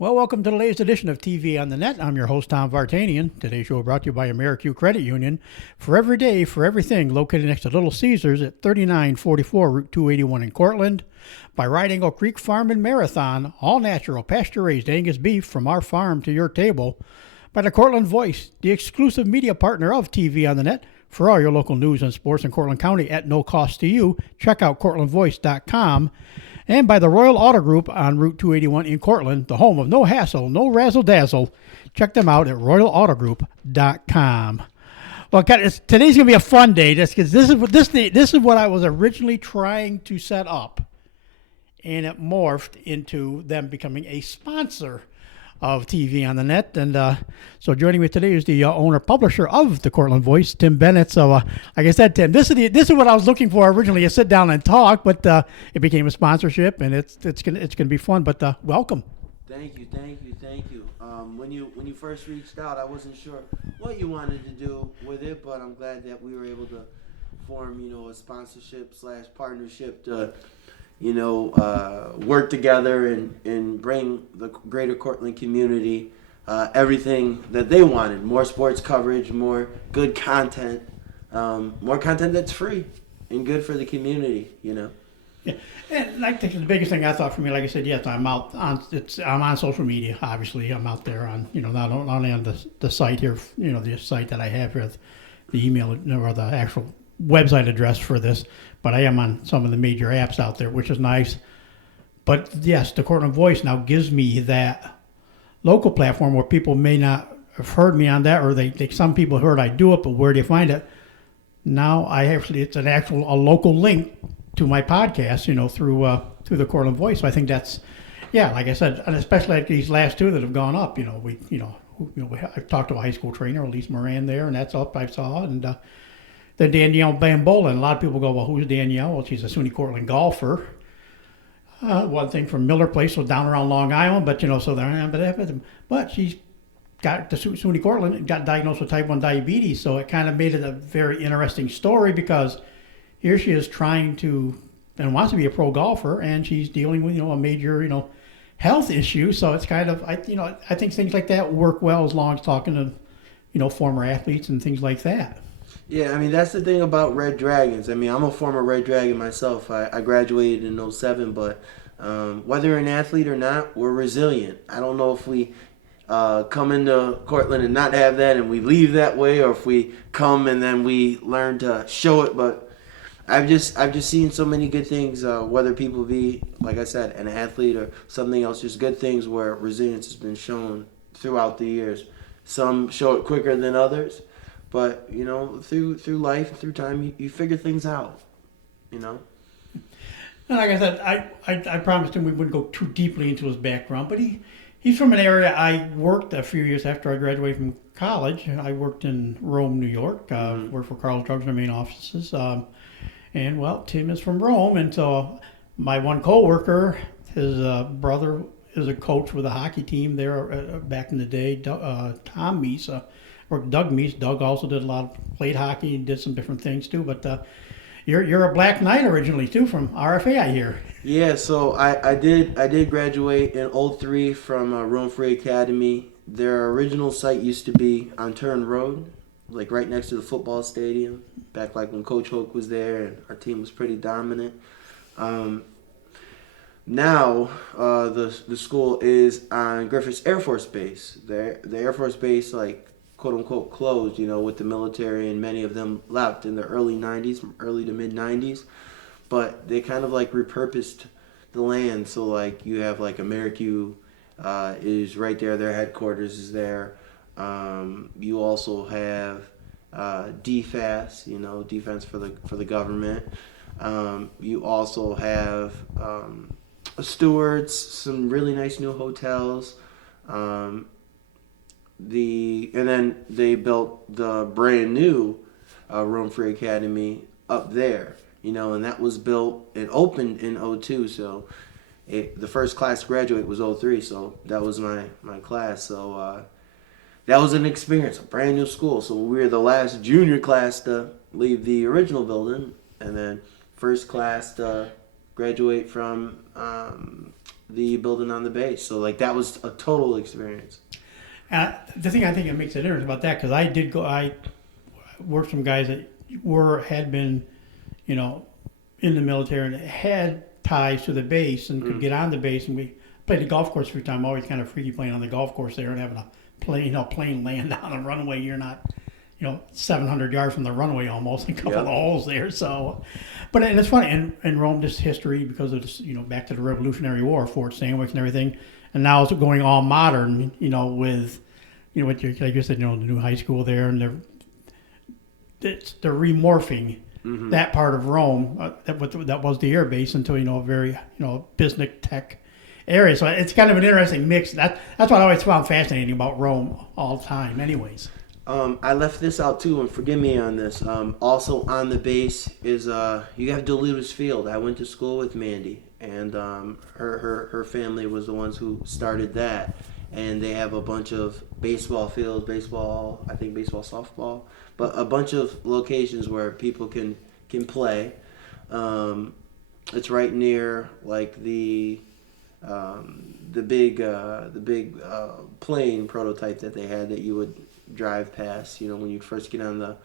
Well, welcome to the latest edition of TV on the Net. I'm your host, Tom Vartanian. Today's show brought to you by AmeriQ Credit Union. For every day, for everything, located next to Little Caesars at 3944 Route 281 in Cortland. By Riding Oak Creek Farm and Marathon, all natural, pasture-raised Angus beef from our farm to your table. By the Cortland Voice, the exclusive media partner of TV on the Net. For all your local news and sports in Cortland County at no cost to you, check out cortlandvoice.com. And by the Royal Auto Group on Route 281 in Cortland, the home of no hassle, no razzle-dazzle. Check them out at royalautogroup.com. Well, today's going to be a fun day. This is what I was originally trying to set up, and it morphed into them becoming a sponsor of TV on the Net. And so joining me today is the owner-publisher of the Cortland Voice, Tim Bennett. So like I said, Tim, this is what I was looking for originally, to sit down and talk, but it became a sponsorship, and it's gonna be fun. But welcome. Thank you. When you first reached out, I wasn't sure what you wanted to do with it, but I'm glad that we were able to form, a sponsorship / partnership to work together and bring the greater Cortland community everything that they wanted. More sports coverage, more good content, more content that's free and good for the community, Yeah, and I think the biggest thing I thought for me, like I said, yes, I'm on social media. Obviously, I'm out there on not only on the site here, the site that I have here, the email or the actual website address for this, but I am on some of the major apps out there, which is nice. But yes, the Cortland Voice now gives me that local platform where people may not have heard me on that, or some people heard I do it, but where do you find it? Now it's a local link to my podcast, through the Cortland Voice. So I think that's, like I said, and especially like these last two that have gone up. I've talked to a high school trainer, Elise Moran there, and that's up. I saw it, and the Danielle Bambola, and a lot of people go, well, who's Danielle? Well, she's a Suny Cortland golfer. One thing from Miller Place, so down around Long Island, but but she's got to Suny Cortland and got diagnosed with type 1 diabetes, so it kind of made it a very interesting story, because here she is trying to and wants to be a pro golfer, and she's dealing with a major health issue. So it's kind of I think things like that work well as long as talking to former athletes and things like that. Yeah, that's the thing about Red Dragons. I'm a former Red Dragon myself. I graduated in '07, but whether you're an athlete or not, we're resilient. I don't know if we come into Cortland and not have that and we leave that way, or if we come and then we learn to show it. But I've just seen so many good things, whether people be, like I said, an athlete or something else, just good things where resilience has been shown throughout the years. Some show it quicker than others. But, through life, through time, you figure things out, And like I said, I promised him we wouldn't go too deeply into his background, but he's from an area I worked a few years after I graduated from college. I worked in Rome, New York, worked for Carl's Drugs in the main offices. And, well, Tim is from Rome, and so my one coworker, his brother is a coach with a hockey team there back in the day, Tom Meese, or Doug Meese. Doug also did played hockey and did some different things too. But you're a Black Knight originally too, from RFA, I hear. Yeah, so I did graduate in '03 from Rome Free Academy. Their original site used to be on Turn Road, like right next to the football stadium, back like when Coach Hoke was there and our team was pretty dominant. Now the school is on Griffiths Air Force Base. The Air Force Base, like, quote unquote closed, with the military, and many of them left in the early to mid 90s. But they kind of like repurposed the land. So like you have like AmeriQ is right there. Their headquarters is there. You also have DFAS, Defense for the Government. You also have Stewards, some really nice new hotels. And then they built the brand new Rome Free Academy up there, and that was built and opened in '02. So the first class to graduate was '03. So that was my class. So that was an experience, a brand new school. So we were the last junior class to leave the original building, and then first class to graduate from the building on the base. So like that was a total experience. The thing I think that makes it interesting about that, because I worked with some guys that had been, you know, in the military and had ties to the base and could get on the base, and we played the golf course every time. Always kind of freaky playing on the golf course there and having a plane land on the runway. You're not, 700 yards from the runway almost, a couple of holes there. So, and it's funny in Rome, just history because of this, back to the Revolutionary War, Fort Stanwix and everything, and now it's going all modern, with what you like you said, the new high school there, and they're remorphing that part of Rome that was the air base into a very business tech area. So it's kind of an interesting mix. That's what I always found fascinating about Rome all the time. Anyways, I left this out too, and forgive me on this. Also on the base is you have Duluth's Field. I went to school with Mandy, and her family was the ones who started that. And they have a bunch of baseball fields, baseball, softball, but a bunch of locations where people can play. It's right near like the big plane prototype that they had that you would drive past, when you first get on the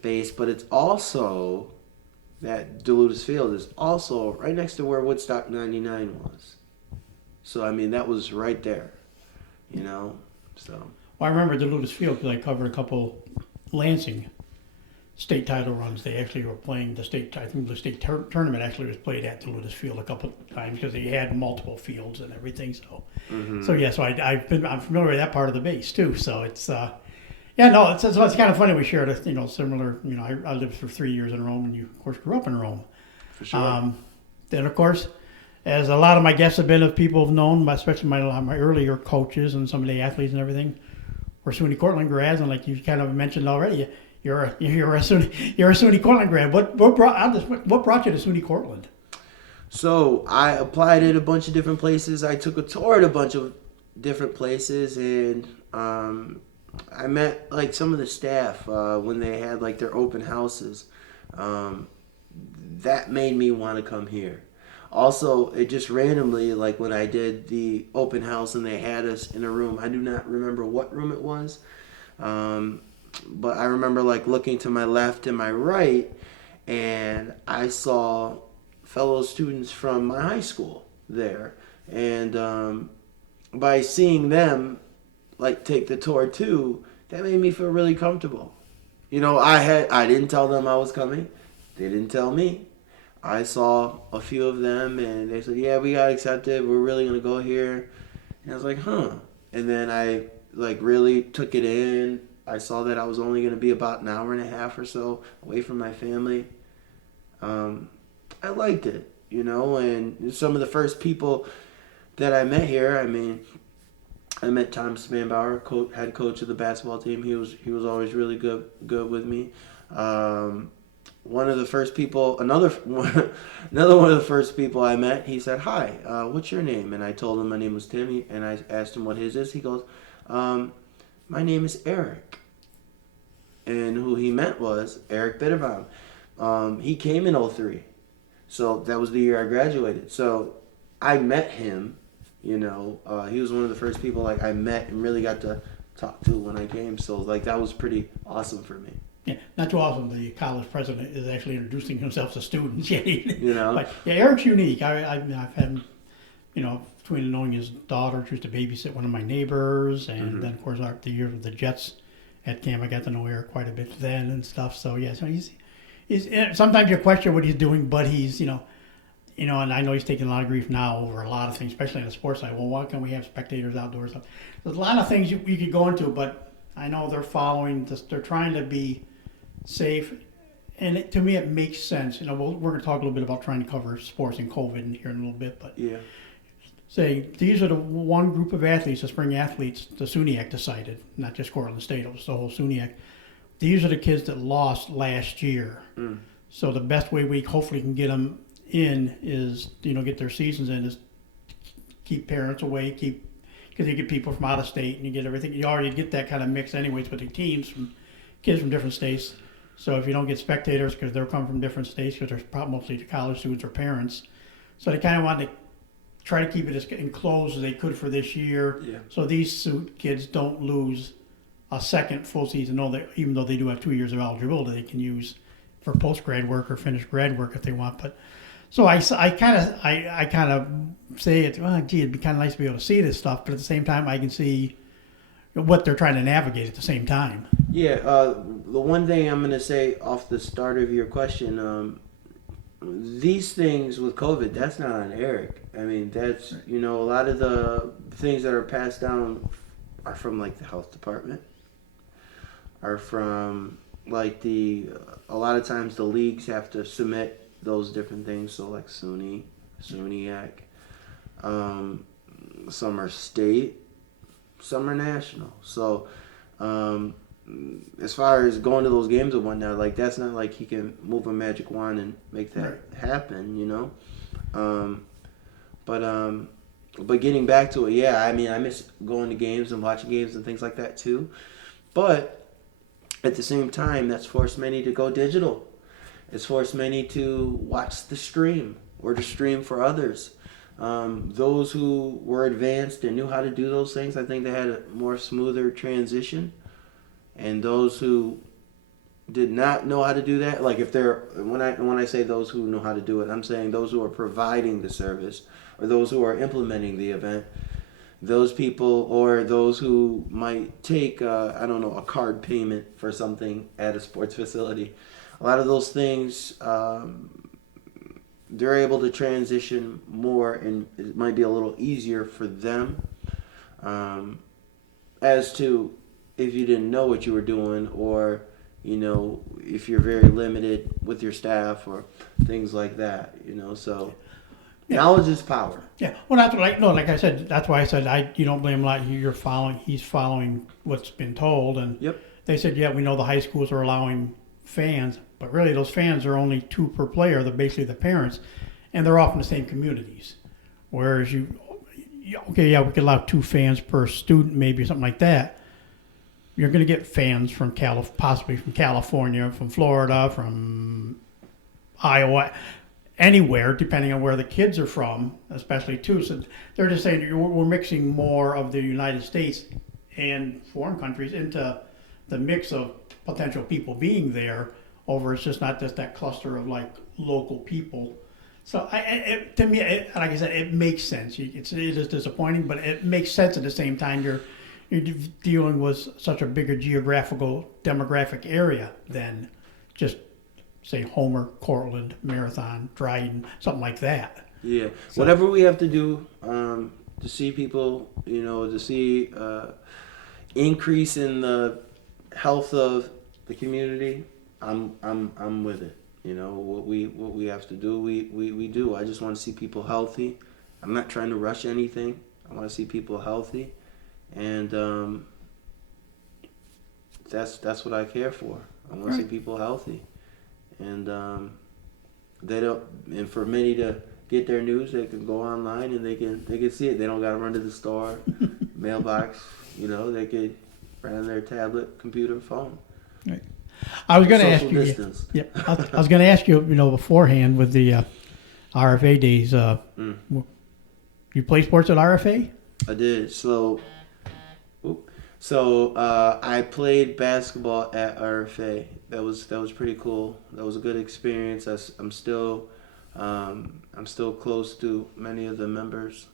base. But it's also that Duluth's Field is also right next to where Woodstock 99 was. So I mean that was right there. So. Well, I remember Duluth's Field because I covered a couple Lansing state title runs. They actually were playing the state. I think the state tournament actually was played at Duluth's Field a couple times because they had multiple fields and everything. So, so I'm familiar with that part of the base too. So it's it's kind of funny we shared a similar. I lived for 3 years in Rome, and you of course grew up in Rome. For sure. Then of course, as a lot of my guests have been of people have known, especially my earlier coaches and some of the athletes and everything, were Suny Cortland grads, and like you kind of mentioned already, you're a Suny Cortland grad. What brought you to Suny Cortland? So I applied at a bunch of different places. I took a tour at a bunch of different places, and I met like some of the staff when they had like their open houses. That made me want to come here. Also, it just randomly, like when I did the open house and they had us in a room, I do not remember what room it was, but I remember like looking to my left and my right, and I saw fellow students from my high school there, and by seeing them like take the tour too, that made me feel really comfortable. I didn't tell them I was coming, they didn't tell me. I saw a few of them, and they said, yeah, we got accepted. We're really going to go here. And I was like, huh. And then I, like, really took it in. I saw that I was only going to be about an hour and a half or so away from my family. I liked it, and some of the first people that I met here, I met Tom Spanbauer, head coach of the basketball team. He was always really good with me. One of the first people, another one of the first people I met, he said, hi, what's your name? And I told him my name was Timmy, and I asked him what his is. He goes, my name is Eric. And who he meant was Eric Bitterbaum. He came in 03, so that was the year I graduated. So I met him, he was one of the first people like I met and really got to talk to when I came. So like that was pretty awesome for me. Yeah, not too often the college president is actually introducing himself to students. But Eric's unique. I've had him, between knowing his daughter, she used to babysit one of my neighbors, and then of course the years with the Jets at camp, I got to know Eric quite a bit then and stuff. So yeah, so he's sometimes you question what he's doing, but he's and I know he's taking a lot of grief now over a lot of things, especially in the sports side. Well, why can't we have spectators outdoors? There's a lot of things you could go into, but I know they're following this. They're trying to be safe, and to me it makes sense. We're going to talk a little bit about trying to cover sports and COVID here in a little bit, but yeah, say these are the one group of athletes, the spring athletes, the SUNYAC decided, not just Cortland State, it was the whole SUNYAC. These are the kids that lost last year. So the best way we hopefully can get them in is get their seasons in is keep parents away, because you get people from out of state and you get everything. You already get that kind of mix anyways with the teams from kids from different states. So if you don't get spectators because they're coming from different states, because they're mostly the college students or parents, so they kind of want to try to keep it as enclosed as they could for this year. Yeah. So these kids don't lose a second full season, even though they do have 2 years of eligibility, they can use for post-grad work or finish grad work if they want. But so I kind of say it, well, gee, it'd be kind of nice to be able to see this stuff, but at the same time, I can see what they're trying to navigate at the same time. Yeah, the one thing I'm going to say off the start of your question, these things with COVID, that's not on Eric. I mean, that's, a lot of the things that are passed down are from, like, the health department, are from, like, a lot of times the leagues have to submit those different things, so, like, Suny, SUNYAC, some are state, some are national. So, as far as going to those games and whatnot, like, that's not like he can move a magic wand and make that happen, But getting back to it, yeah, I mean, I miss going to games and watching games and things like that too. But at the same time, that's forced many to go digital. It's forced many to watch the stream or to stream for others. Those who were advanced and knew how to do those things, I think they had a more smoother transition. And those who did not know how to do that, like if they're, when I say those who know how to do it, I'm saying those who are providing the service or those who are implementing the event, those people or those who might take, a card payment for something at a sports facility. A lot of those things, they're able to transition more and it might be a little easier for them. As to if you didn't know what you were doing or, if you're very limited with your staff or things like that, so knowledge is power. Yeah, well, that's what like I said, that's why I said you don't blame him a lot. He's following what's been told, and Yep. They said, yeah, we know the high schools are allowing fans, but really those fans are only 2 per player. They're basically the parents, and they're often the same communities. Whereas we could allow 2 fans per student, maybe something like that. You're going to get fans from possibly from California, from Florida, from Iowa, anywhere, depending on where the kids are from, especially too. So they're just saying we're mixing more of the United States and foreign countries into the mix of potential people being there. It's just not just that cluster of like local people. So to me, like I said, it makes sense. It is disappointing, but it makes sense at the same time. You're dealing with such a bigger demographic area than just say Homer, Cortland, Marathon, Dryden, something like that. Yeah, so, whatever we have to do to see people, to see increase in the health of the community, I'm with it. What we have to do, we do. I just want to see people healthy. I'm not trying to rush anything. I want to see people healthy, and that's what I care for. I want to see people healthy, and they don't. And for many to get their news, they can go online and they can see it. They don't got to run to the store, mailbox. They could run on their tablet, computer, phone. Right. I was going to ask you. Distance. Yep. I was going to ask you, beforehand with the RFA days. You play sports at RFA? I did. So I played basketball at RFA. That was pretty cool. That was a good experience. I'm still close to many of the members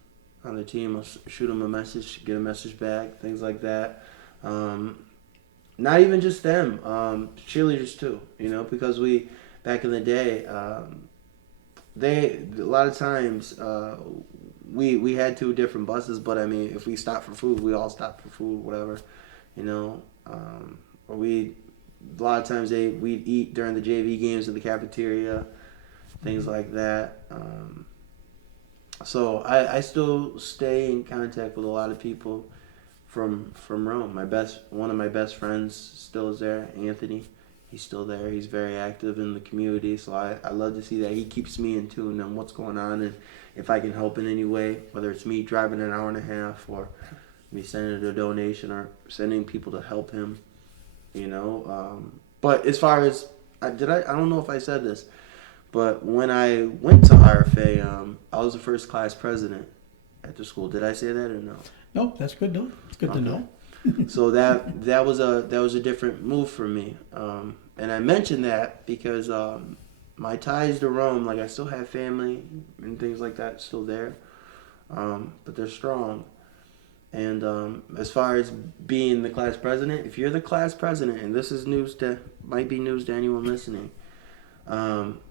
on the team. I'll shoot them a message, get a message back, things like that. Not even just them, cheerleaders too. Because we back in the day, a lot of times we had 2 different buses, but I mean, if we stopped for food, we all stopped for food, whatever, or a lot of times we'd eat during the JV games in the cafeteria, things like that. So I still stay in contact with a lot of people from Rome. One of my best friends still is there, Anthony. He's still there. He's very active in the community, so I love to see that. He keeps me in tune on what's going on, and if I can help in any way, whether it's me driving an hour and a half or me sending a donation or sending people to help him, But as far as I don't know if I said this, but when I went to RFA, I was the first class president, at the school. Did I say that or no? Nope, that's good though. It's good to know. So that was a different move for me. And I mentioned that because my ties to Rome, like I still have family and things like that still there, but they're strong. And as far as being the class president, if you're the class president, and this is might be news to anyone listening,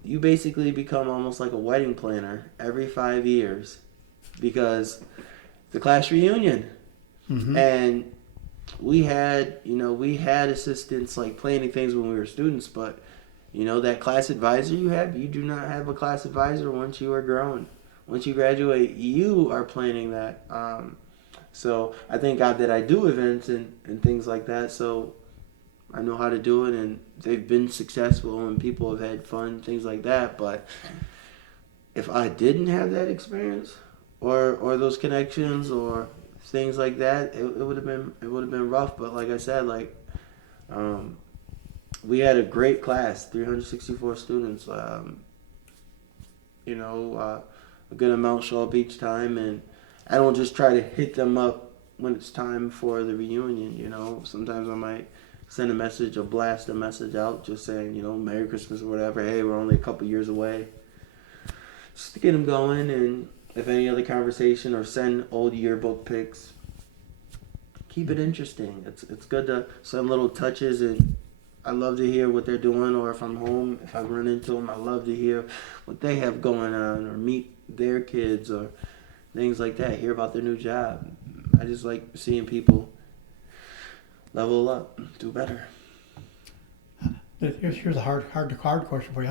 you basically become almost like a wedding planner every 5 years, because the class reunion, and we had assistants like planning things when we were students, but that class advisor you do not have a class advisor once you are grown. Once you graduate, you are planning that. So I thank God that I do events and things like that, so I know how to do it, and they've been successful, and people have had fun, things like that. But if I didn't have that experience or those connections or things like that, it would have been rough. But like I said, we had a great class, 364 students. A good amount show up each time, and I don't just try to hit them up when it's time for the reunion. Sometimes I might send blast a message out, just saying, Merry Christmas or whatever. Hey, we're only a couple years away, just to get them going. And if any other conversation, or send old yearbook pics. Keep it interesting. It's good to send little touches, and I love to hear what they're doing. Or if I'm home, if I run into them, I love to hear what they have going on, or meet their kids, or things like that. Hear about their new job. I just like seeing people level up, do better. Here's a hard question for you.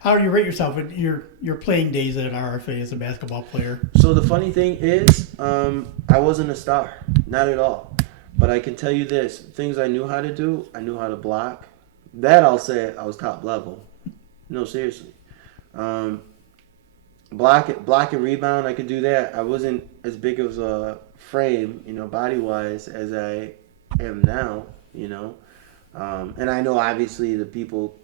How do you rate yourself in your playing days at RFA as a basketball player? So the funny thing is, I wasn't a star, not at all. But I can tell you this: things I knew how to do, I knew how to block. That I'll say I was top level. No, seriously. Block and rebound, I could do that. I wasn't as big of a frame, body wise, as I am now. And I know obviously the people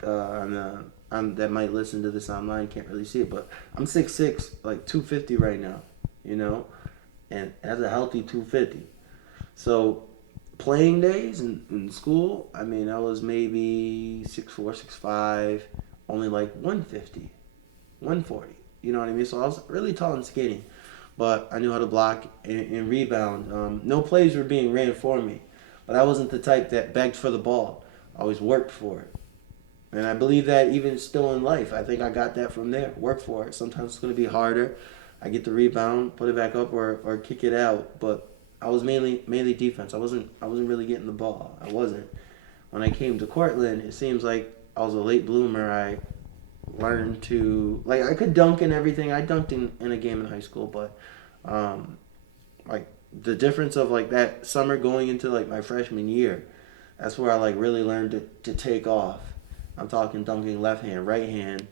that might listen to this online can't really see it, but I'm 6'6", like 250 right now, and as a healthy 250. So playing days in school, I was maybe 6'4", 6'5", only like 150, 140. You know what I mean? So I was really tall and skinny, but I knew how to block and rebound. No plays were being ran for me, but I wasn't the type that begged for the ball. I always worked for it. And I believe that even still in life. I think I got that from there. Work for it. Sometimes it's going to be harder. I get the rebound, put it back up, or kick it out. But I was mainly defense. I wasn't really getting the ball. I wasn't. When I came to Cortland, it seems like I was a late bloomer. I learned to, I could dunk and everything. I dunked in a game in high school, but the difference of that summer going into my freshman year, that's where I really learned to take off. I'm talking dunking left hand, right hand,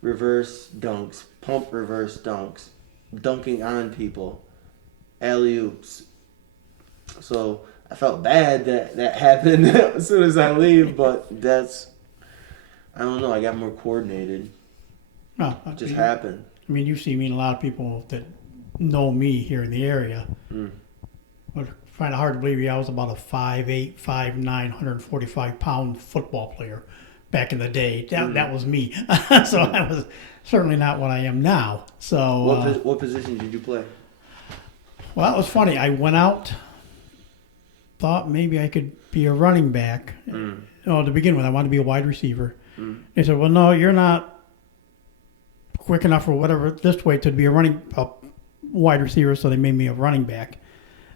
reverse dunks, pump reverse dunks, dunking on people, alley-oops. So I felt bad that happened as soon as I leave, but I don't know, I got more coordinated. No, it just happened. You see me and a lot of people that know me here in the area. But find it hard to believe I was about a 5'8", 5'9", 145-pound football player back in the day. That was me. So I was certainly not what I am now. So what position did you play? Well, it was funny. I went out, thought maybe I could be a running back. To begin with, I wanted to be a wide receiver. They said, well, no, you're not quick enough or whatever this way to be a wide receiver, so they made me a running back.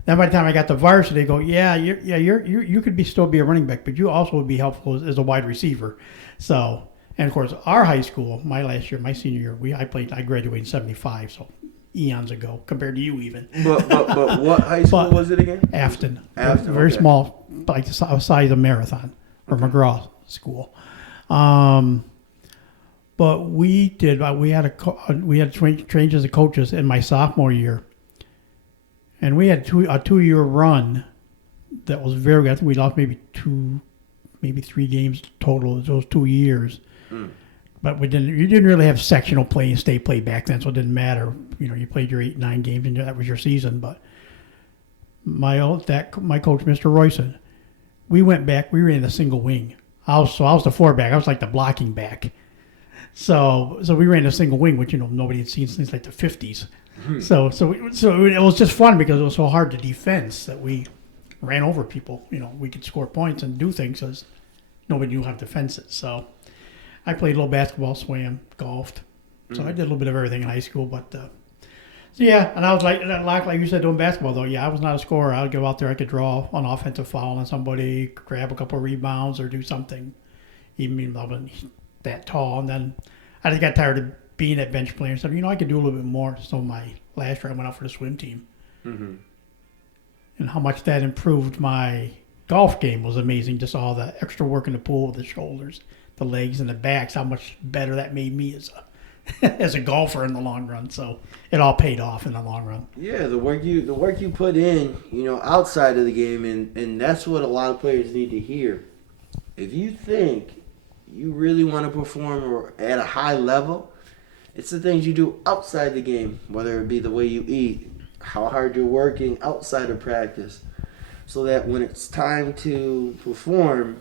Then by the time I got to varsity, they go, you could still be a running back, but you also would be helpful as a wide receiver. So, and of course, our high school, my senior year, I graduated in '75, so eons ago compared to you even. But what high school was it again? Afton. Afton, very okay. Small, like the size of Marathon or McGraw School. But we had trained as a coaches in my sophomore year, and we had a 2-year run that was very good. I think we lost maybe 3 games total those 2 years. but you didn't really have sectional play and state play back then, so it didn't matter. You played your 8-9 games and that was your season. But my coach, Mr. Royson, we went back. We ran the single wing. I was the 4-back. I was like the blocking back. So we ran a single wing, which nobody had seen since like the 50s. So it was just fun because it was so hard to defense that we ran over people. We could score points and do things because nobody knew how to defense it. So I played a little basketball, swam, golfed. So I did a little bit of everything in high school. But so yeah, and I was like you said, doing basketball though. Yeah, I was not a scorer. I would go out there. I could draw an offensive foul on somebody, grab a couple of rebounds, or do something. Even though I wasn't that tall, and then I just got tired of being that bench player and stuff. I could do a little bit more. So my last year I went out for the swim team. Mm-hmm. And how much that improved my golf game was amazing. Just all the extra work in the pool with the shoulders, the legs, and the backs, how much better that made me as a golfer in the long run. So it all paid off in the long run. Yeah, the work you put in, outside of the game, and that's what a lot of players need to hear. If you think you really want to perform at a high level, it's the things you do outside the game, whether it be the way you eat, how hard you're working outside of practice, so that when it's time to perform,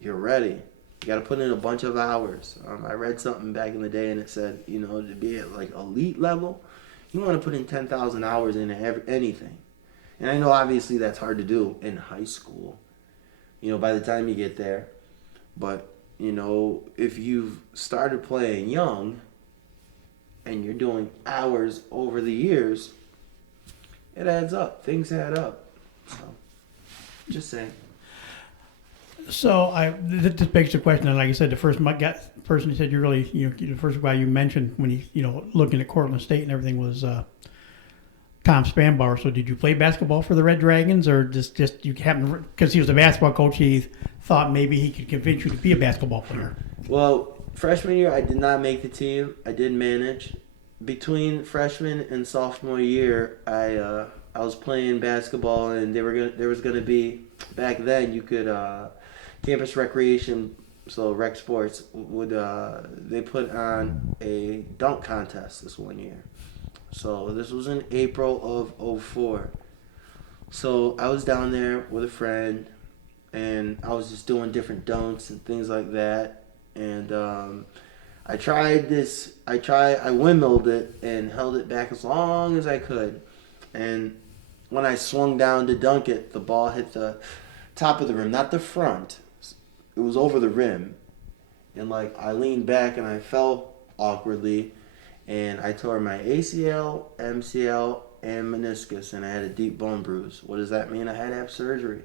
you're ready. You got to put in a bunch of hours. I read something back in the day, and it said, to be at like elite level, you want to put in 10,000 hours into anything. And I know obviously that's hard to do in high school, by the time you get there. But, if you've started playing young and you're doing hours over the years, it adds up. Things add up. So, just saying. So this begs the question, and like I said, the first person who said the first guy you mentioned when looking at Cortland State and everything was Tom Spanbauer. So did you play basketball for the Red Dragons, or just you happened because he was a basketball coach, he thought maybe he could convince you to be a basketball player? Well, freshman year I did not make the team. I did manage. Between freshman and sophomore year, I was playing basketball, and there was gonna be, back then you could campus recreation, so rec sports would they put on a dunk contest this one year. So this was in April of 2004. So I was down there with a friend, and I was just doing different dunks and things like that. And I windmilled it and held it back as long as I could. And when I swung down to dunk it, the ball hit the top of the rim, not the front. It was over the rim. And I leaned back and I fell awkwardly. And I tore my ACL, MCL, and meniscus, and I had a deep bone bruise. What does that mean? I had to have surgery.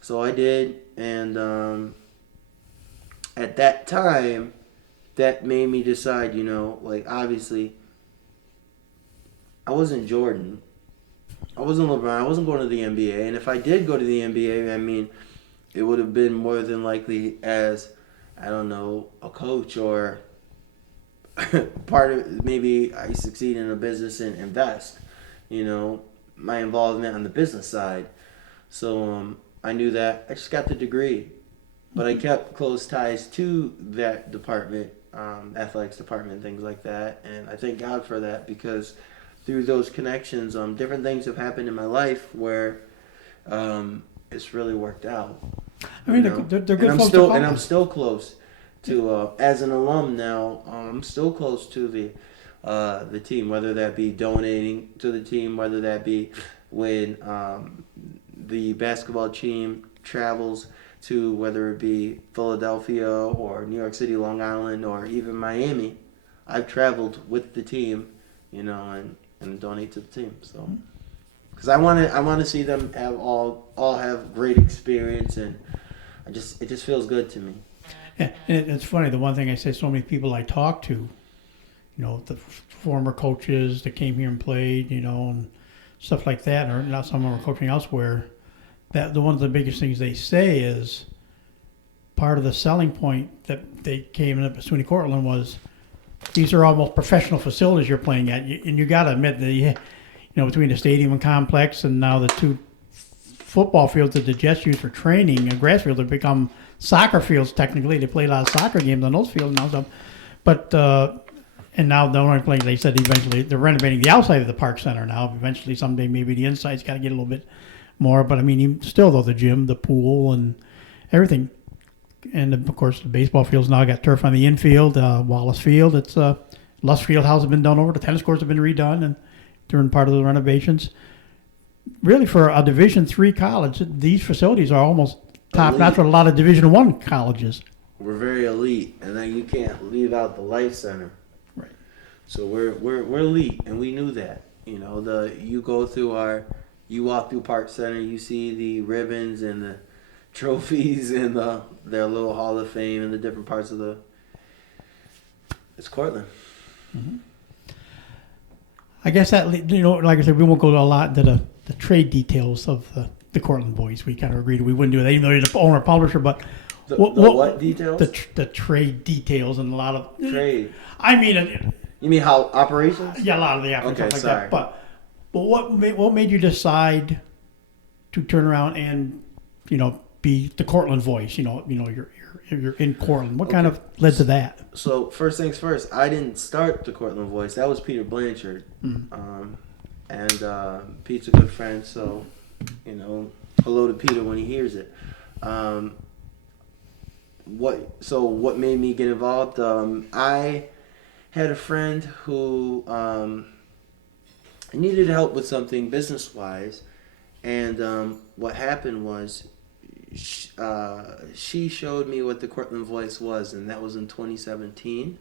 So I did, and at that time, that made me decide, obviously, I wasn't Jordan. I wasn't LeBron. I wasn't going to the NBA. And if I did go to the NBA, it would have been more than likely as, I don't know, a coach or part of, maybe I succeed in a business and invest, my involvement on the business side. So I knew that. I just got the degree. But I kept close ties to that department, athletics department, things like that. And I thank God for that, because through those connections, different things have happened in my life where it's really worked out. They're good and folks. I'm still close to, as an alum now, I'm still close to the team, whether that be donating to the team, whether that be when the basketball team travels to, whether it be Philadelphia or New York City, Long Island, or even Miami. I've traveled with the team, and donate to the team. So, because I want to see them have all have great experience, and it just feels good to me. Yeah, and it's funny. The one thing I say, so many people I talk to, the former coaches that came here and played, and stuff like that, or not some are coaching elsewhere. That one of the biggest things they say is part of the selling point that they came up at Suny Cortland was these are almost professional facilities you're playing at, and you got to admit that between the stadium and complex and now the two football fields that the Jets use for training and grass fields have become soccer fields. Technically, they play a lot of soccer games on those fields now. So, but and now they're only playing. They said eventually they're renovating the outside of the park center now. Eventually, someday maybe the inside's got to get a little bit more. But I mean, still though, the gym, the pool, and everything. And of course, the baseball field's now got turf on the infield. Wallace Field, it's Lusk Field House has been done over. The tennis courts have been redone, and during part of the renovations. Really, for a Division III college, these facilities are almost top notch with a lot of Division I colleges. We're very elite, and then you can't leave out the Life Center. Right. So we're elite, and we knew that. You know, you walk through Park Center, you see the ribbons and the trophies and their little Hall of Fame and the different parts of it's Cortland. Mm-hmm. I guess that, like I said, we won't go a lot into the trade details of the Cortland boys. We kind of agreed we wouldn't do that, even though they're the owner publisher. But what details? The trade details and a lot of trade. I mean, you mean how operations? Yeah, a lot of the operations. Okay, like sorry. That. But what made you decide to turn around and be the Cortland voice? You're in Cortland. What kind of led to that? So first things first, I didn't start the Cortland voice. That was Peter Blanchard, and Pete's a good friend. So, hello to Peter when he hears it. What made me get involved? I had a friend who needed help with something business wise, and what happened was. She showed me what the Cortland Voice was, and that was in 2017.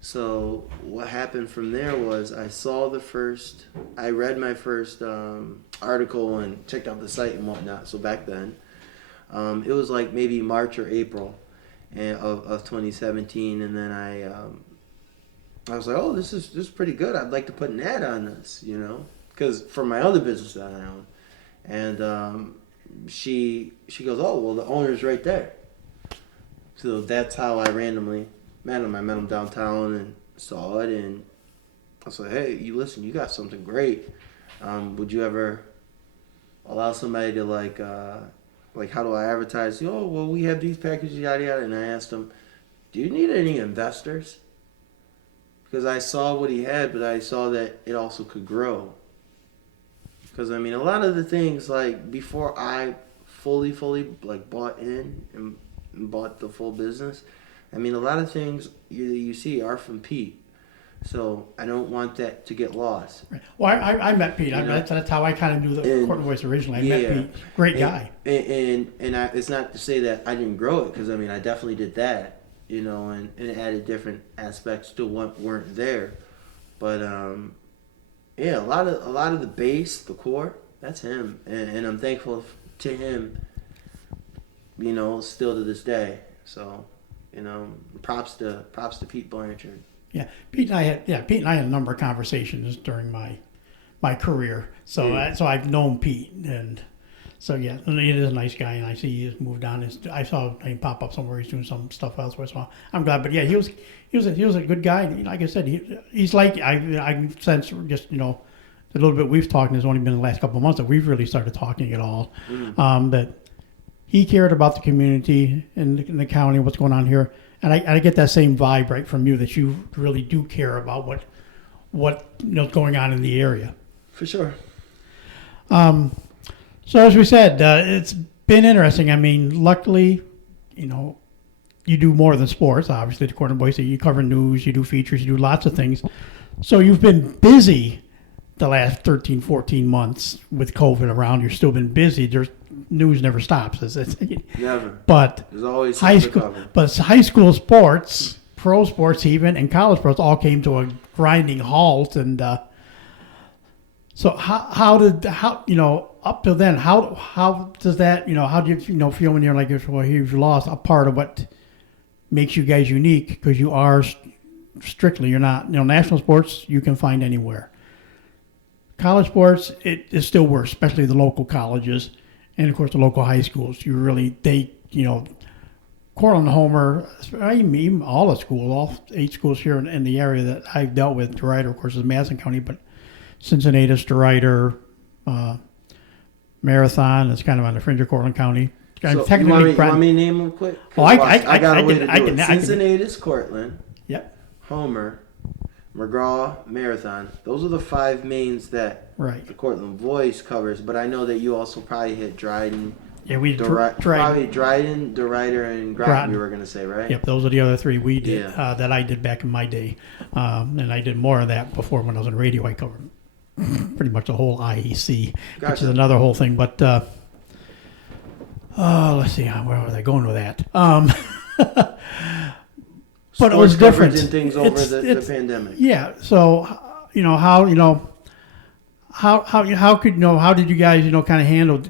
So what happened from there was I read my first article and checked out the site and whatnot. So back then, it was like maybe March or April of 2017, and then I was like, oh, this is pretty good. I'd like to put an ad on this, because for my other business that I own, and she goes, oh, well, the owner's right there. So that's how I randomly met him. I met him downtown and saw it, and I was like, hey, you got something great. Would you ever allow somebody to like how do I advertise? Oh, well, we have these packages, yada yada. And I asked him, do you need any investors? Because I saw what he had, but I saw that it also could grow. Because, I mean, a lot of the things, like, before I fully, like, bought in and bought the full business, I mean, a lot of things you see are from Pete. So I don't want that to get lost. Right. Well, I met Pete. That's how I kind of knew the Cortland Voice originally. I met Pete. Great guy. And it's not to say that I didn't grow it, because, I mean, I definitely did that, and it added different aspects to what weren't there. But, yeah, a lot of the base, the core, that's him, and I'm thankful to him, still to this day. So, props to Pete Blanchard. Yeah, Pete and I had a number of conversations during my career. So I've known Pete, and so yeah, and he is a nice guy, and I see he's moved on. I saw him pop up somewhere. He's doing some stuff elsewhere, so I'm glad. But yeah, he was a good guy. Like I said, he's like I sense just the little bit we've talked, and it's only been the last couple of months that we've really started talking at all. That he cared about the community and the county, what's going on here, and I get that same vibe right from you, that you really do care about what's going on in the area. For sure. So as we said, it's been interesting. I mean, luckily, you do more than sports. Obviously, the Cortland Voice, you cover news, you do features, you do lots of things. So you've been busy the last 13, 14 months with COVID around. You've still been busy. News never stops. Never. But there's always high school sports, pro sports even, and college sports all came to a grinding halt. And so how up till then, how does that, how do you feel when you're like, well, you've lost a part of what makes you guys unique, because you are strictly, you're not, national sports you can find anywhere. College sports, it is still worse, especially the local colleges and, of course, the local high schools. Cortland, Homer, even all the schools, all 8 schools here in the area that I've dealt with. DeRuyter, of course, is Madison County, but Cincinnatus, DeRuyter, Marathon is kind of on the fringe of Cortland County. I'm So you technically want me to name them quick? Oh, I got a way to do it. I can. Cincinnati's Cortland, Yep. Homer, McGraw, Marathon. Those are the 5 mains that Right. the Cortland Voice covers. But I know that you also probably hit Dryden. Yeah, we Probably Dryden, DeRuyter, and Groton. You were gonna say, right? Yep, those are the other 3 we did Yeah. that I did back in my day, and I did more of that before when I was in radio. I covered pretty much the whole IEC, which is Gotcha. another whole thing. But let's see, where was I going with that? But it was Sports coverage different. and things over the pandemic. Yeah. So how could how did you guys kind of handle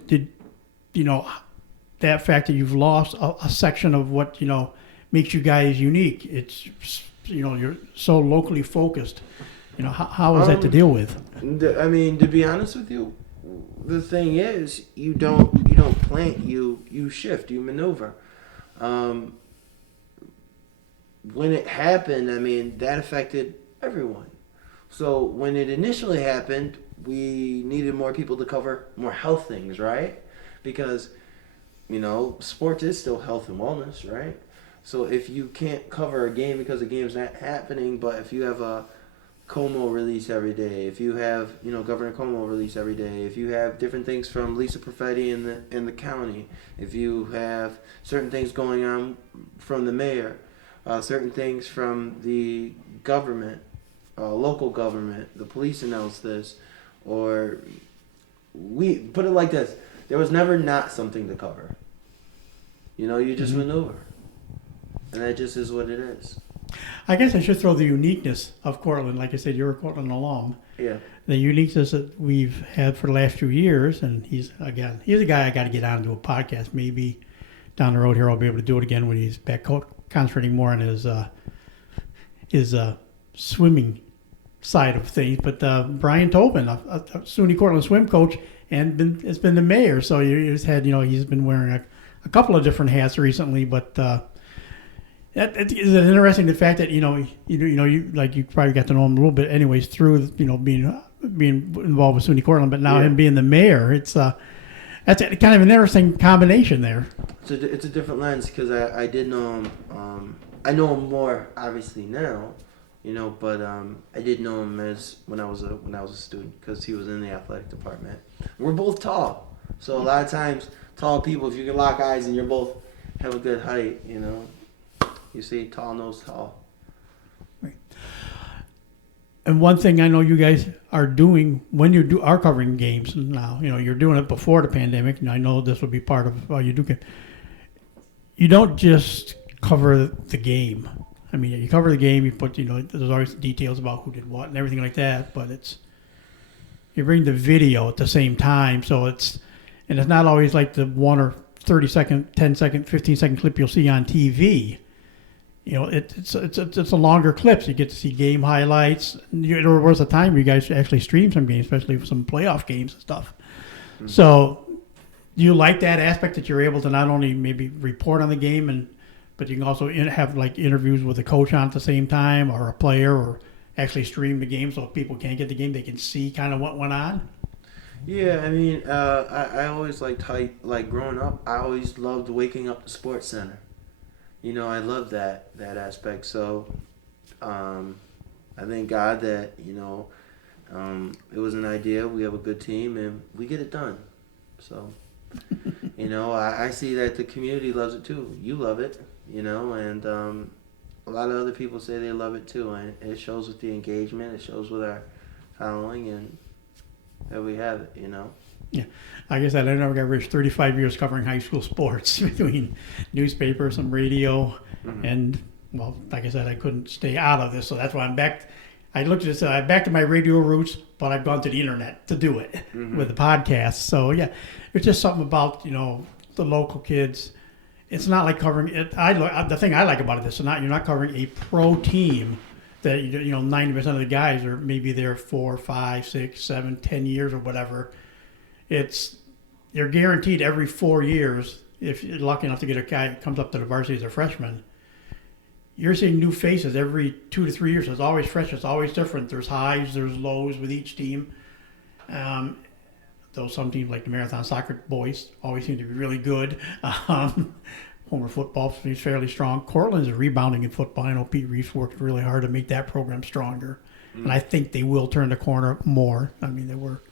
that fact that you've lost a section of what makes you guys unique? It's you're so locally focused. How is that to deal with? I mean, to be honest with you, the thing is, you don't plant, you shift, you maneuver. When it happened, I mean, that affected everyone. So when it initially happened, we needed more people to cover more health things, right? Because, sports is still health and wellness, right? So if you can't cover a game because the game's not happening, but if you have a Como release every day, if you have, Governor Como release every day, if you have different things from Lisa Perfetti in the county, if you have certain things going on from the mayor, certain things from the government, local government, the police announced this, or we put it like this: there was never not something to cover. You just maneuver, and that just is what it is. I guess I should throw the uniqueness of Cortland. Like I said, you're a Cortland alum. Yeah. The uniqueness that we've had for the last few years, and he's a guy I got to get on to a podcast. Maybe down the road here I'll be able to do it again when he's back concentrating more on his swimming side of things. But Brian Tobin, a Suny Cortland swim coach, and has been the mayor. So he's had he's been wearing a couple of different hats recently, but. It is interesting the fact that you probably got to know him a little bit anyways through being involved with Suny Cortland, but now him being the mayor, it's that's kind of an interesting combination there. It's a different lens because I did know him. I know him more obviously now, but I did know him as when I was a student because he was in the athletic department. We're both tall, so a lot of times tall people, if you can lock eyes and you're both have a good height, You see, tall knows tall. Right. And one thing I know you guys are doing when you are covering games now, you're doing it before the pandemic, and I know this will be part of how you do it. You don't just cover the game. I mean, you cover the game, you put, there's always details about who did what and everything like that, but you bring the video at the same time, so it's not always like the 1 or 30 second, 10 second, 15 second clip you'll see on TV. It's a longer clips. You get to see game highlights. There was a time where you guys actually streamed some games, especially for some playoff games and stuff. Mm-hmm. So, do you like that aspect that you're able to not only maybe report on the game, but you can also have like interviews with a coach on at the same time, or a player, or actually stream the game so if people can't get the game, they can see kind of what went on? Yeah, I mean, I always liked growing up. I always loved waking up the Sports Center. I love that aspect. So, I thank God that, it was an idea. We have a good team and we get it done. So, I see that the community loves it too. You love it, and a lot of other people say they love it too. And it shows with the engagement. It shows with our following, and there we have it, Yeah, like I said, I never got rich. 35 years covering high school sports between newspaper, some radio, and like I said, I couldn't stay out of this, so that's why I'm back. I looked at this. I'm back to my radio roots, but I've gone to the internet to do it with the podcast. So yeah, it's just something about the local kids. It's not like covering it. The thing I like about it is you're not covering a pro team that 90% of the guys are maybe there 4, 5, 6, 7, 10 years or whatever. You're guaranteed every 4 years, if you're lucky enough to get a guy that comes up to the varsity as a freshman, you're seeing new faces every 2 to 3 years. It's always fresh. It's always different. There's highs, there's lows with each team. The though some teams like the Marathon Soccer boys always seem to be really good. Homer football is fairly strong. Cortland is rebounding in football. I know Pete Reeves worked really hard to make that program stronger, and I think they will turn the corner more. I mean, they were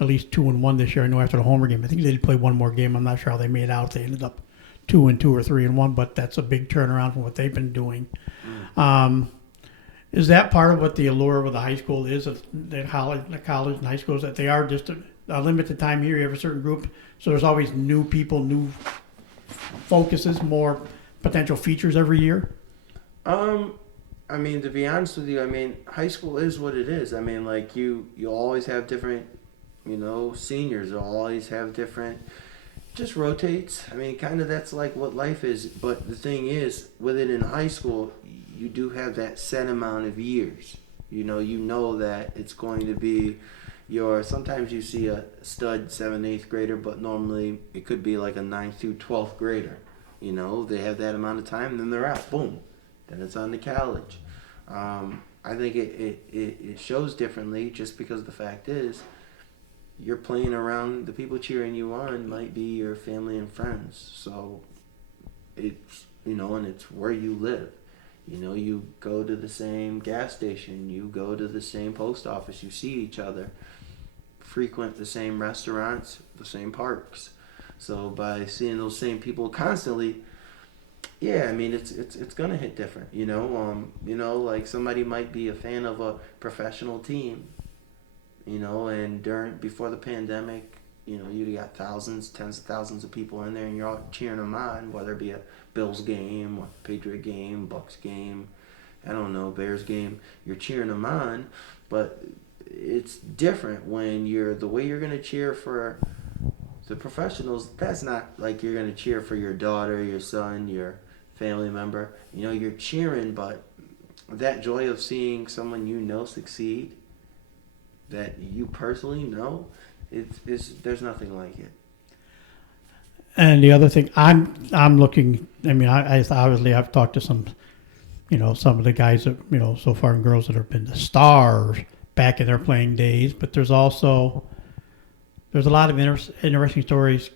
at least 2-1 this year. I know after the Homer game, I think they did play one more game. I'm not sure how they made out. They ended up 2-2 or 3-1, but that's a big turnaround from what they've been doing. Is that part of what the allure of the high school is, of the college and high schools, that they are just a limited time here, you have a certain group, so there's always new people, new focuses, more potential features every year? I mean, to be honest with you, I mean, high school is what it is. I mean, like, you always have different, seniors. You'll always have different, just rotates. I mean, kind of that's like what life is. But the thing is, with it in high school, you do have that set amount of years. You know that it's going to be sometimes you see a stud 7th, 8th grader, but normally it could be like a 9th through 12th grader. They have that amount of time, then they're out. Boom. Then it's on to college. I think it shows differently just because the fact is you're playing around, the people cheering you on might be your family and friends. So it's, and it's where you live. You go to the same gas station, you go to the same post office, you see each other, frequent the same restaurants, the same parks. So by seeing those same people constantly, yeah, I mean it's gonna hit different. Like somebody might be a fan of a professional team, and before the pandemic, you got thousands, tens of thousands of people in there, and you're all cheering them on, whether it be a Bills game, or Patriot game, Bucks game, I don't know, Bears game. You're cheering them on, but it's different when the way you're gonna cheer for the professionals. That's not like you're gonna cheer for your daughter, your son, your family member. You're cheering, but that joy of seeing someone succeed, that you personally know, there's nothing like it. And the other thing, I'm looking. I mean, I obviously I've talked to some of the guys that so far and girls that have been the stars back in their playing days. But there's a lot of interesting stories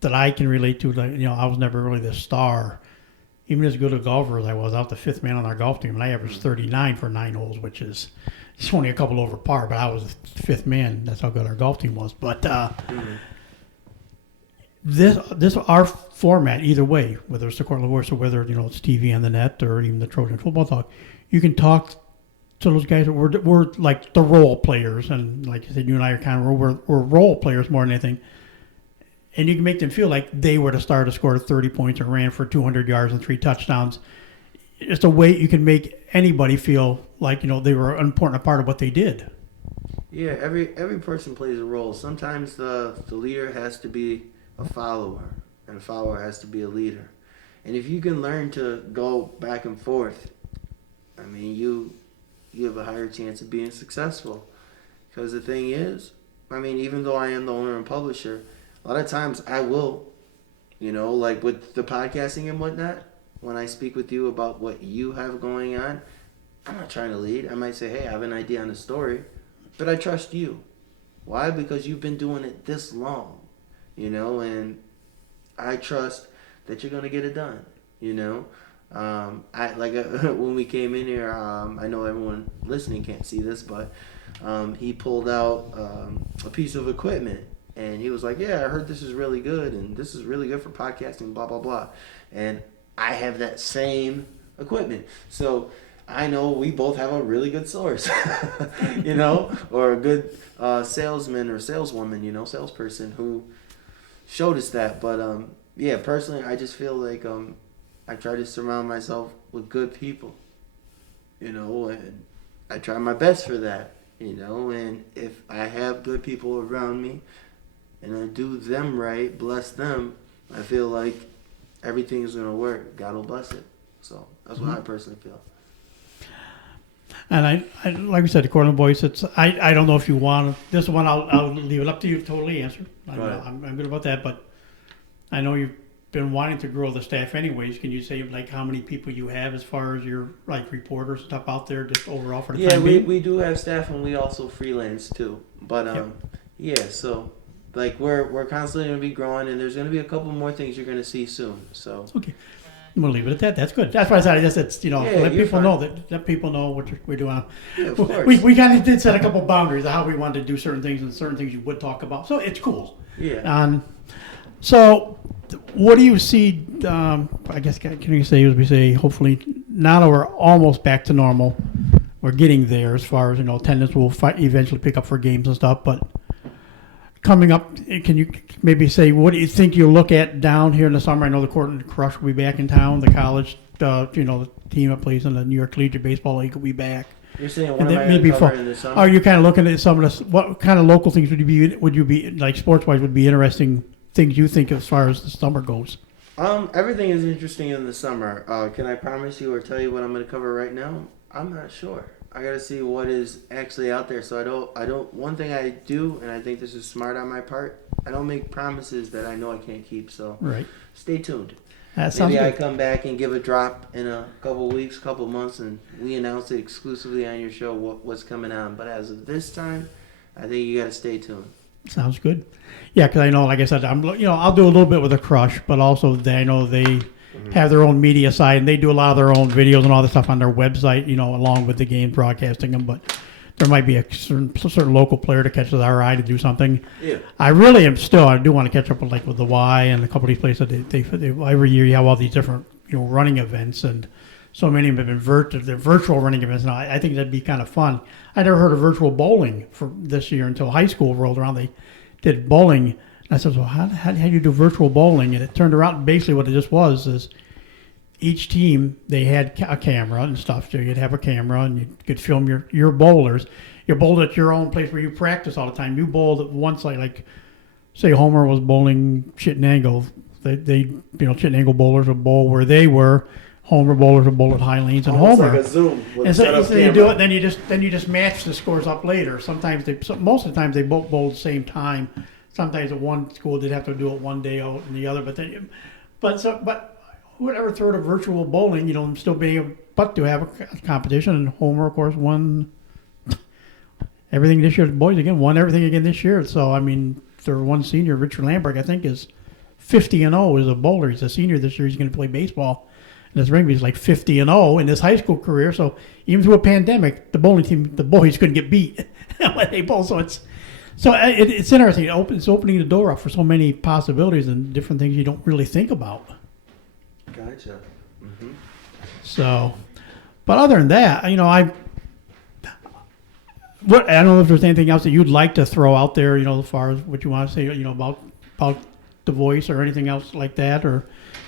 that I can relate to. Like, I was never really the star, even as good a golfer as I was. I was the 5th man on our golf team, and I averaged 39 for 9 holes, which is it's only a couple over par. But I was the 5th man. That's how good our golf team was. But This our format either way, whether it's the Cortland Voice or whether it's TV on the net or even the Trojan Football Talk, you can talk to those guys that we're like the role players, and like I said, you and I are kind of we're role players more than anything, and you can make them feel like they were the star to score 30 points or ran for 200 yards and 3 touchdowns. It's a way you can make anybody feel like they were an important part of what they did. Yeah, every person plays a role. Sometimes the leader has to be a follower, and a follower has to be a leader. And if you can learn to go back and forth, I mean, you have a higher chance of being successful. Because the thing is, I mean, even though I am the owner and publisher, a lot of times I will, like with the podcasting and whatnot, when I speak with you about what you have going on, I'm not trying to lead. I might say, hey, I have an idea on a story, but I trust you. Why? Because you've been doing it this long. And I trust that you're gonna get it done. When we came in here, I know everyone listening can't see this, but he pulled out a piece of equipment, and he was like, "Yeah, I heard this is really good, and this is really good for podcasting, blah blah blah." And I have that same equipment, so I know we both have a really good source, or a good salesman or saleswoman, salesperson who showed us that. But personally, I just feel like I try to surround myself with good people, and I try my best for that, and if I have good people around me and I do them right, bless them, I feel like everything is going to work. God will bless it. So that's what I personally feel. And I like we said, the Cortland Voice. I don't know if you want this one. I'll leave it up to you to totally answer. I'm good about that. But I know you've been wanting to grow the staff anyways. Can you say like how many people you have as far as your like reporters and stuff out there, just overall for the time being? We do have staff, and we also freelance too. But so like we're constantly going to be growing, and there's going to be a couple more things you're going to see soon. So Okay. We'll leave it at that. That's good. That's why I said it's Yeah, let you're people fine. know let people know what we're doing. yeah, of course. We kind of did set a couple boundaries of how we wanted to do certain things and certain things you would talk about. So it's cool. Yeah. So what do you see? I guess can you say as we say hopefully now that we're almost back to normal, we're getting there as far as attendance will eventually pick up for games and stuff, but. Coming up, can you maybe say what do you think you'll look at down here in the summer? I know the Cortland Crush will be back in town. The college, the team that plays in the New York Collegiate Baseball League will be back. You're saying And what am then I going to cover in the summer? Are you kind of looking at some of the what kind of local things would you be like sports wise would be interesting things you think as far as the summer goes? Everything is interesting in the summer. Can I promise you or tell you what I'm going to cover right now? I'm not sure. I gotta see what is actually out there. So I don't. One thing I do, and I think this is smart on my part, I don't make promises that I know I can't keep. So Right. stay tuned. That sounds Maybe I good. come back and give a drop in a couple weeks, couple months, and we announce it exclusively on your show what's coming on. But as of this time, I think you gotta stay tuned. Sounds good. Yeah, because I know, like I said, I'll do a little bit with the Crush, but also I know they have their own media side, and they do a lot of their own videos and all this stuff on their website, along with the game broadcasting them. But there might be a certain local player to catch our eye to do something. Yeah. I really am still. I do want to catch up with the Y and a couple of these places. They every year you have all these different running events, and so many of them have been they're virtual running events. Now I think that'd be kind of fun. I never heard of virtual bowling for this year until high school rolled around. They did bowling. I said, well, how do you do virtual bowling? And it turned around, basically what it just was is each team, they had a camera and stuff. So you'd have a camera and you could film your bowlers. You bowled at your own place where you practice all the time. You bowled at one site, like, say Homer was bowling Chittenden. They Chittenden bowlers would bowl where they were. Homer bowlers would bowl at High Lanes and Almost Homer. like a Zoom with And a so setup you do camera. it, then you just match the scores up later. Sometimes most of the times they both bowl at the same time. Sometimes at one school they'd have to do it one day out and the other, but whoever threw to virtual bowling, still being able, but to have a competition. And Homer, of course, won everything this year. The boys again won everything again this year. So I mean, their one senior, Richard Lamberg, I think is 50-0 as a bowler. He's a senior this year. He's going to play baseball. And his Ringby's like 50-0 in his high school career. So even through a pandemic, the bowling team, the boys couldn't get beat when they bowl. So it's interesting. It's opening the door up for so many possibilities and different things you don't really think about. Gotcha. Mm-hmm. So, but other than that, I don't know if there's anything else that you'd like to throw out there, as far as what you want to say, about the voice or anything else like that, or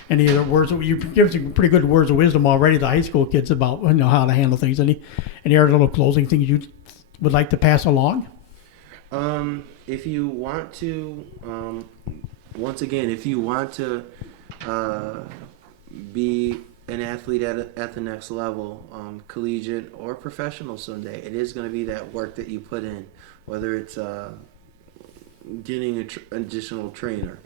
any other words. You give some pretty good words of wisdom already to high school kids about how to handle things. Any other little closing things you would like to pass along? If you want to, once again, if you want to be an athlete at the next level, collegiate or professional someday, it is going to be that work that you put in, whether it's getting an additional trainer,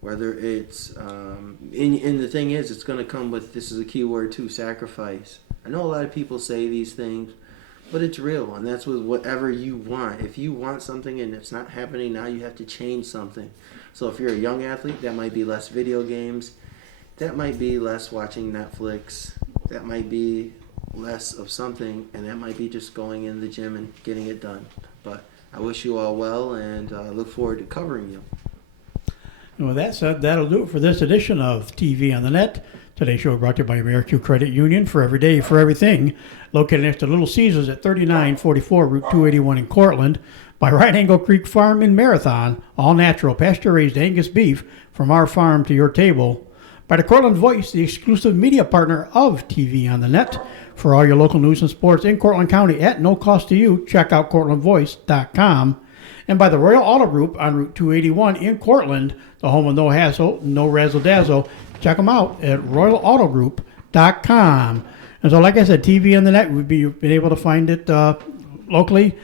whether it's, and the thing is, it's going to come with, this is a key word too, sacrifice. I know a lot of people say these things, but it's real, and that's with whatever you want. If you want something and it's not happening now, you have to change something. So if you're a young athlete, that might be less video games. That might be less watching Netflix. That might be less of something, and that might be just going in the gym and getting it done. But I wish you all well, and I look forward to covering you. And with that said, that'll do it for this edition of TV on the Net. Today's show brought to you by AmeriQ Credit Union, for every day, for everything. Located next to Little Caesars at 3944 Route 281 in Cortland. By Right Angle Creek Farm in Marathon, all natural, pasture-raised Angus beef from our farm to your table. By the Cortland Voice, the exclusive media partner of TV on the Net. For all your local news and sports in Cortland County at no cost to you, check out CortlandVoice.com. And by the Royal Auto Group on Route 281 in Cortland, the home of no hassle, no razzle-dazzle. Check them out at RoyalAutoGroup.com. And so, like I said, TV on the Net, we've been able to find it locally.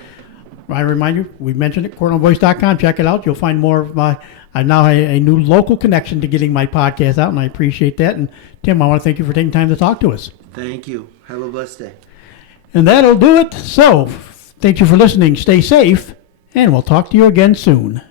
I remind you, we mentioned it, CortlandVoice.com. Check it out. You'll find more of my... I now have a new local connection to getting my podcast out, and I appreciate that. And Tim, I want to thank you for taking time to talk to us. Thank you. Have a blessed day. And that'll do it. So, thank you for listening. Stay safe, and we'll talk to you again soon.